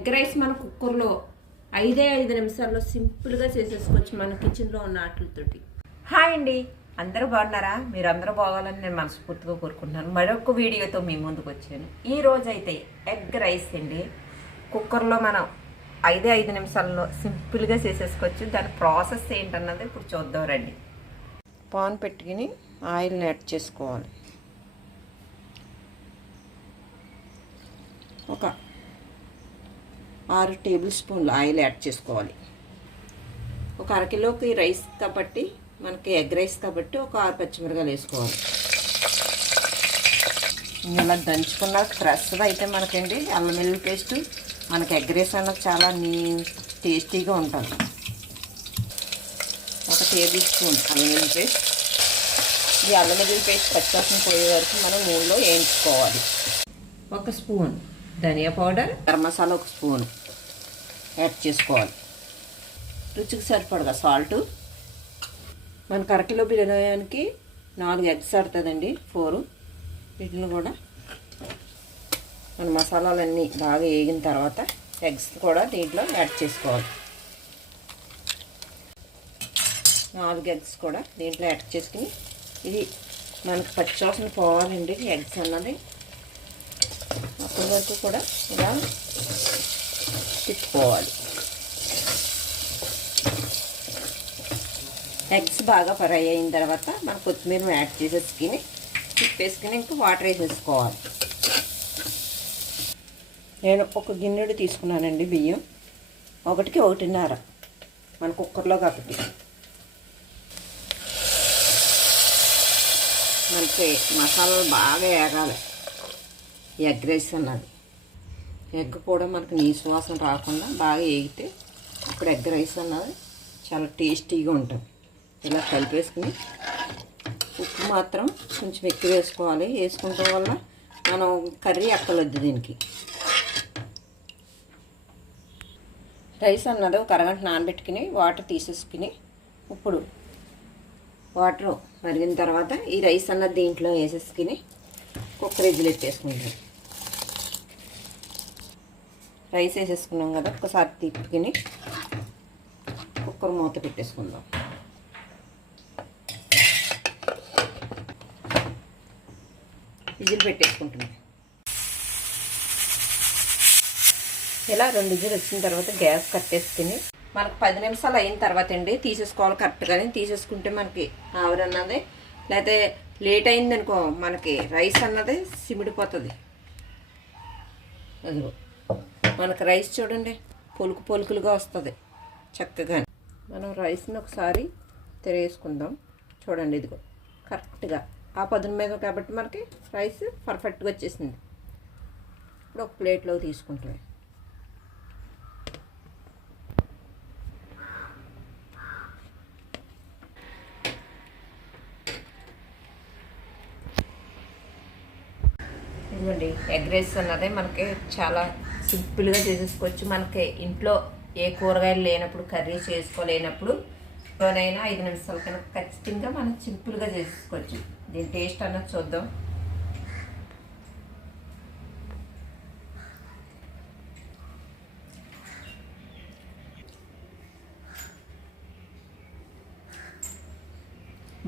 Egg rice మన కుక్కర్లో ఐదే ఐదు నిమిషాల్లో సింపుల్గా చేసేసుకోవచ్చు మన కిచెన్లో ఉన్న ఆటలతోటి. హాయ్ అండి. అందరూ బాగున్నారా? మీరు అందరూ బాగాలని నేను మనస్ఫూర్తిగా కోరుకుంటున్నాను. మరొక వీడియోతో మీ ముందుకు వచ్చాను. ఈ రోజైతే ఎగ్ రైస్ అండి. కుక్కర్లో మనం ఐదే ఐదు నిమిషాల్లో సింపుల్గా చేసేసుకోవచ్చు. దాని ప్రాసెస్ ఏంటన్నది ఇప్పుడు చూద్దాం రండి. పాన్ పెట్టుకుని ఆయిల్ని యాడ్ చేసుకోవాలి. ఒక ఆరు టేబుల్ స్పూన్లు ఆయిల్ యాడ్ చేసుకోవాలి. ఒక అరకిలోకి రైస్ కాబట్టి మనకి ఎగ్ రైస్ కాబట్టి ఒక ఆరు పచ్చిమిరకాయలు వేసుకోవాలి. ఇలా దంచుకున్న ఫ్రెష్గా అయితే మనకండి అల్లం వెల్లుల్లి పేస్ట్ మనకి ఎగ్ రైస్ అన్నది చాలా నీ టేస్టీగా ఉంటుంది. ఒక టేబుల్ స్పూన్ అల్లం వెల్లుల్లి పేస్ట్. ఈ అల్లం వెల్లుల్లి పేస్ట్ పచ్చివాసన పోయే వరకు మనం నూనెలో వేయించుకోవాలి. ఒక స్పూన్ ధనియా పౌడర్ గరం మసాలా ఒక స్పూన్. యాడ్ చేసుకోవాలి. రుచికి సరిపడగా సాల్ట్. మనకు అరకిలో బిర్యానీకి నాలుగు ఎగ్స్ పడుతుందండి ఫోరు. వీటిని కూడా మన మసాలాలన్నీ బాగా వేగిన తర్వాత ఎగ్స్ కూడా దీంట్లో యాడ్ చేసుకోవాలి. నాలుగు ఎగ్స్ కూడా దీంట్లో యాడ్ చేసుకుని ఇది మనకు పచ్చివాసన పోవాలండి ఎగ్స్ అన్నది. వరకు కూడా ఇలా తిప్పుకోవాలి. ఎగ్స్ బాగా ఫ్రై అయిన తర్వాత మన కొత్తిమీర యాడ్ చేసేసుకుని తిప్పేసుకుని ఇంకా వాటర్ వేసేసుకోవాలి. నేను ఒక గిన్నెడు తీసుకున్నానండి బియ్యం. ఒకటికి ఒకటిన్నర. మన కుక్కర్లో కాబట్టి. మనకి మసాలాలు బాగా వేగాలి ఎగ్ రైస్ అన్నది ఎగ్ కూడా మనకి నీసు వాసన రాకుండా బాగా వేగితే అప్పుడు ఎగ్ రైస్ అన్నది చాలా టేస్టీగా ఉంటుంది. ఇలా కలిపేసుకుని ఉప్పు మాత్రం కొంచెం ఎక్కువ వేసుకోవాలి. వేసుకుంటాం వల్ల మనం కర్రీ ఎక్కలొద్దు దీనికి. రైస్ అన్నది ఒక అరగంట నానబెట్టుకుని వాటర్ తీసేసుకుని ఇప్పుడు వాటర్ మరిగిన తర్వాత ఈ రైస్ అన్నది దీంట్లో వేసేసుకుని కుక్కర్ ఇజ్జులు ఎత్తేసుకుంటాం రైస్ వేసేసుకున్నాం కదా ఒకసారి తిప్పుకుని కుక్కర్ మూత పెట్టేసుకుందాం. విజిల్ పెట్టేసుకుంటున్నాం. ఇలా రెండు విజిల్ వచ్చిన తర్వాత గ్యాస్ కట్టేసుకుని మనకు పది నిమిషాలు అయిన తర్వాత అండి తీసేసుకోవాలి కరెక్ట్గానే తీసేసుకుంటే మనకి ఆవిరి అన్నది లేకపోతే లేట్ అయింది అనుకో మనకి రైస్ అన్నది సిమిడిపోతుంది అదిగో. మనకు రైస్ చూడండి పొలుకు పొలుకులుగా వస్తుంది. చక్కగా. మనం రైస్ని ఒకసారి తెరేసుకుందాం. చూడండి ఇదిగో కరెక్ట్గా. ఆ పదును మీద కాబట్టి మనకి రైస్ పర్ఫెక్ట్గా వచ్చేసింది. ఇప్పుడు ఒక ప్లేట్లో తీసుకుంటాం ఇదిగోండి ఎగ్ రైస్ అన్నది మనకి చాలా సింపుల్గా చేసేసుకోవచ్చు. మనకి ఇంట్లో ఏ కూరగాయలు లేనప్పుడు కర్రీ చేసుకోలేనప్పుడు ఎవరైనా ఐదు నిమిషాల కనుక ఖచ్చితంగా మనం సింపుల్గా చేసేసుకోవచ్చు. దీని టేస్ట్ అన్నది చూద్దాం.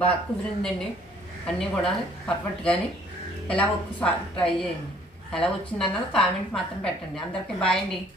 బాగా కుదిరిందండి. అన్నీ కూడా పర్ఫెక్ట్గానే ఎలా ఒక్కసారి ట్రై చేయండి. ఎలా వచ్చిందన్నది కామెంట్ మాత్రం పెట్టండి. అందరికీ బాయ్ అండి.